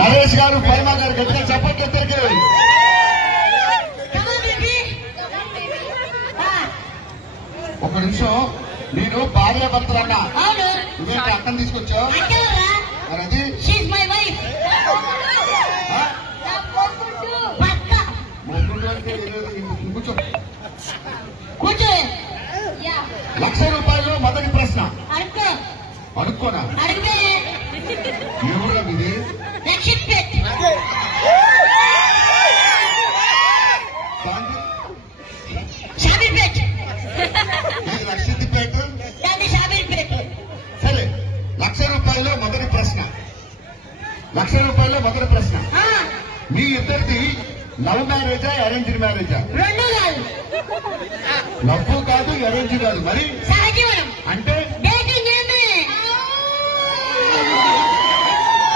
నరేష్ గారు పైమా గారు గట్టిగా చెప్పండి. ఇద్దరికి ఒక నిమిషం. నేను భార్య భర్తలు అన్నా, నువ్వేంటి అక్కని తీసుకొచ్చావు? మరి అది కూర్చో. కూర్చో. ₹1,00,000 మొదటి ప్రశ్న. అడుక్కోనా? ఎవరు ఇది? లక్షిత్తిపేట. సరే, ₹1,00,000 మొదటి ప్రశ్న. ₹1,00,000 మొదటి ప్రశ్న. మీ ఇద్దరిది లవ్ మ్యారేజా అరేంజ్డ్ మ్యారేజా? లవ్ కాదు, అరేంజ్ కాదు, మరి అంటే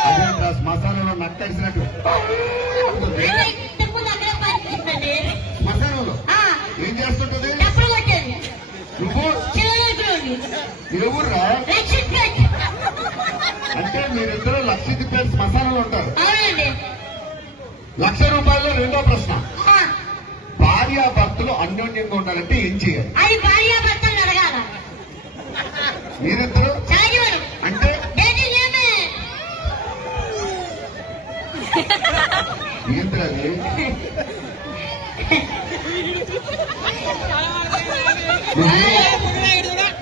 అదే శ్మశానంలో నట్టేసినట్టు. శ్మశానంలో ఏం చేస్తుంటది? నువ్వు ఏ ఊర్రా? అంటే మీరిద్దరూ లక్షిత్తిపేట శ్మశానంలో ఉంటారు. ₹1,00,000 రెండో ప్రశ్న. భార్యాభర్తలు అన్యోన్యంగా ఉండాలంటే ఏం చేయాలి? అది భార్యాభర్తలు అడగాల. మీరిద్దరు అంటే ఏంద్రా అది?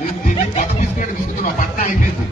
నేను దీన్ని కథ తీసుకుని విసుకుతున్నా. పట్నం అయిపోయింది.